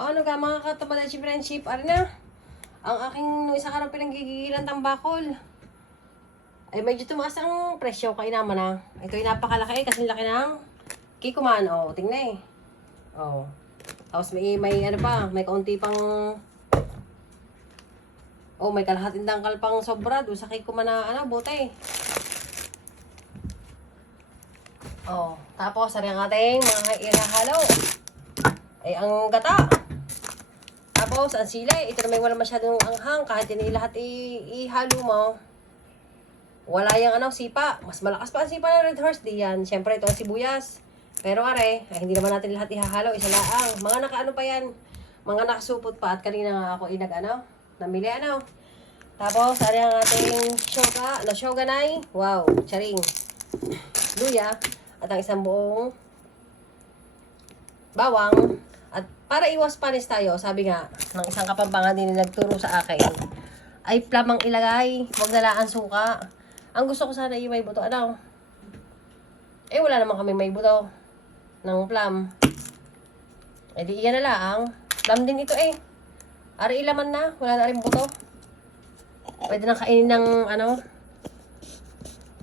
Ano ka mga katapadachi friendship, ano na? Ang aking nung isang araw pinanggigilan tambakol. Ay medyo tumaas ang presyo kay naman na. Ito ay napakalaki kasi laki ng kikuman. O, tingnan eh. O. Tapos may ano pa, may kaunti pang may kalahating dangkal pang sobra doon sa kikuman na ano, bote. Tapos ari ang ating mga ihahalo. Ay ang gata. Tapos, ang silay, ito na may wala masyadong anghang. Kahit yun lahat ihalo mo, wala yung sipa. Mas malakas pa ang sipa ng Red Horse. Di yan. Siyempre, ito ang sibuyas. Pero are, hindi naman natin lahat ihahalo. Isa laang. Mga nakaano pa yan. Mga nakasupot pa. At kanina nga ako namili Tapos, are ang ating shoga. Shoganay. Wow, charing. Luya. At ang isang buong bawang. At para iwas panis tayo, sabi nga, ng isang kapampangan din na nagturo sa akin, ay plum ang ilagay, huwag nalaan suka. Ang gusto ko sana ay may buto. Ano? Wala naman kami may buto ng plum. Di iyan na lang. Plum din ito Ari ilaman na, wala na rin buto. Pwede na kainin ng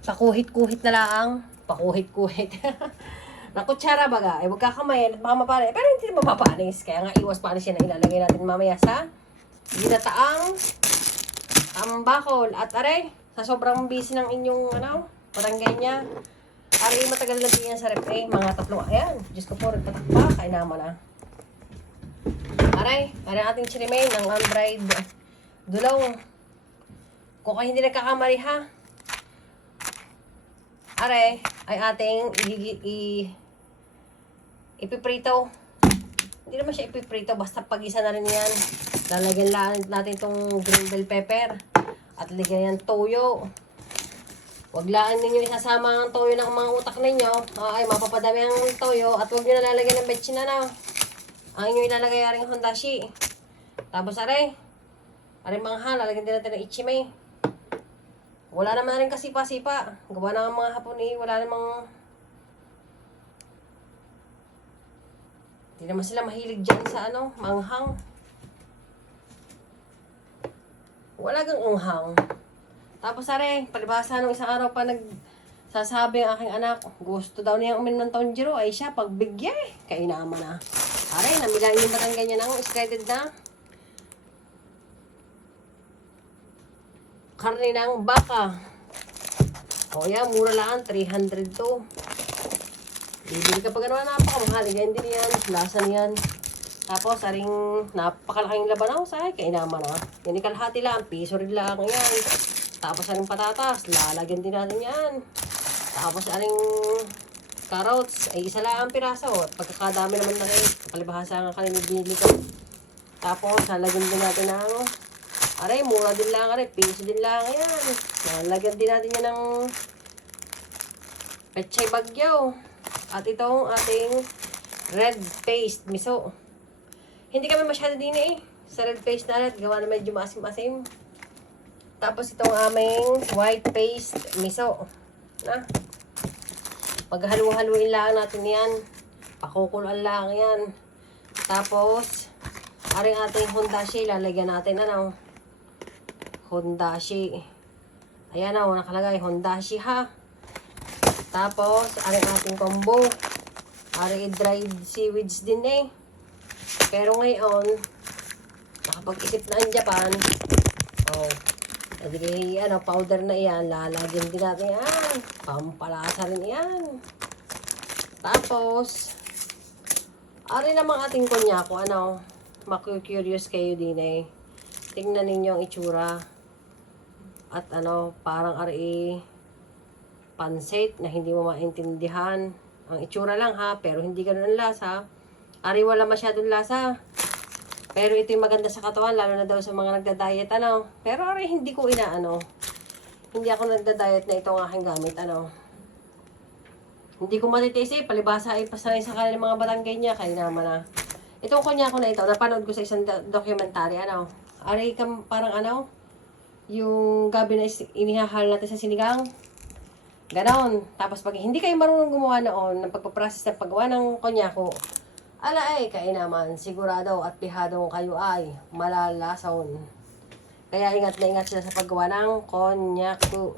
pakuhit-kuhit na lang. Pakuhit-kuhit. Na kutsara baga, huwag kakamayan at baka mapanis. Pero hindi mapapanis. Kaya nga iwas panis yan na ilalagay natin mamaya sa ginataang tambakol. At aray, sa sobrang busy ng inyong patanggay niya, aray matagal na din yan sa rep mga tatlong, ayan, Diyos ko po, nagpatakpa, kaya naman Aray ating chirimay ng unbried dulong. Kung kayo hindi nagkakamali ha, aray, ay ating ipiprito. Hindi naman siya ipiprito, basta pag-isa na rin yan. Lalagyan lang natin itong green bell pepper. At lagyan yan toyo. Huwag lang ninyo isasama ang toyo ng mga utak ninyo. Ay, mapapadami ang toyo. At huwag nyo nalalagyan ng betchin ang inyo ilalagay rin yung hondashi. Tapos aray mangha, lalagyan din natin ng ichime. Wala naman rin kasipa-sipa. Gawa na ng mga hapon wala namang... Hindi naman sila mahilig dyan sa manghang. Wala gang anghang. Tapos palibasa nung isang araw pa nagsasabi ang aking anak, gusto daw niyang uminom ng Tonjiro, ay siya, pagbigya kainaman na. Namilain yung batang ganyan ng shredded na karne ng baka. Yan, mura lang, 300 to. Bibili ka pa gano'n, napakamahal. Ganyan din yan, lasa niyan. Tapos, napakalaking laban kaya naman Yan ikalahati lang, piso rin lang, yan. Tapos, patatas, lalagyan din natin yan. Tapos, carrots, ay isa lang ang piraso. At pagkakadami naman na palibahasa ang kanina binili ko. Tapos, lalagyan din natin ng mura din lang, piso din lang, yan. Lalagyan din natin yan ng pechay bagyo. At itong ating red paste miso. Hindi kami masyado din sa red paste na gawa na medyo maasim-asim. Tapos itong aming white paste miso. Paghalu-haluin lang natin yan. Pakukulan lang yan. Tapos, ating hondashi, lalagyan natin hondashi. Ayan nakalagay hondashi ha. Tapos, ating combo. Dried seaweeds din Pero ngayon, nakapag-isip na ang Japan. Powder na yan. Lalagyan din natin yan. Pampalasa rin yan. Tapos, namang ating konyako. Maku-curious kayo din Tingnan ninyo ang itsura. At parang pansit na hindi mo maintindihan. Ang itsura lang ha, pero hindi ganun ang lasa. Wala masyadong lasa. Pero ito yung maganda sa katawan, lalo na daw sa mga nagda-diet Pero hindi ko hindi ako nagda-diet na ito ang aking gamit Hindi ko matitiis palibasa ay pasanay sa kanilang mga batanggay niya, kaya naman Itong kunyako na ito, napanood ko sa isang documentary parang yung gabi na inihahal natin sa sinigang. Ganon. Tapos pag hindi kayo marunong gumawa noon ng pagpaprocess ng paggawa ng konyako, Ala kaya naman, sigurado at pihadong kayo ay malalason. Kaya ingat na ingat sila sa paggawa ng konyaku.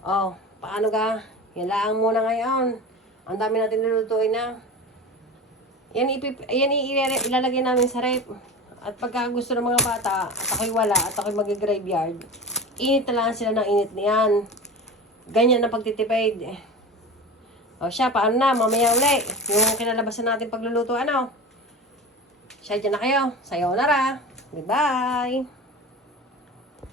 Oh, paano ka? Yan lang muna ngayon. Ang dami natin lulutuin na. Yan, ilalagay namin sa rep. At pagka gusto ng mga bata, at ako'y wala, at ako'y mag-graveyard, init na lang sila ng init niyan. Ganyan na pagtitipid. O siya, paano na? Mamaya uli. Yung kinalabasan natin pagluluto, ano? Siya, dyan na kayo. Sayonara. Goodbye.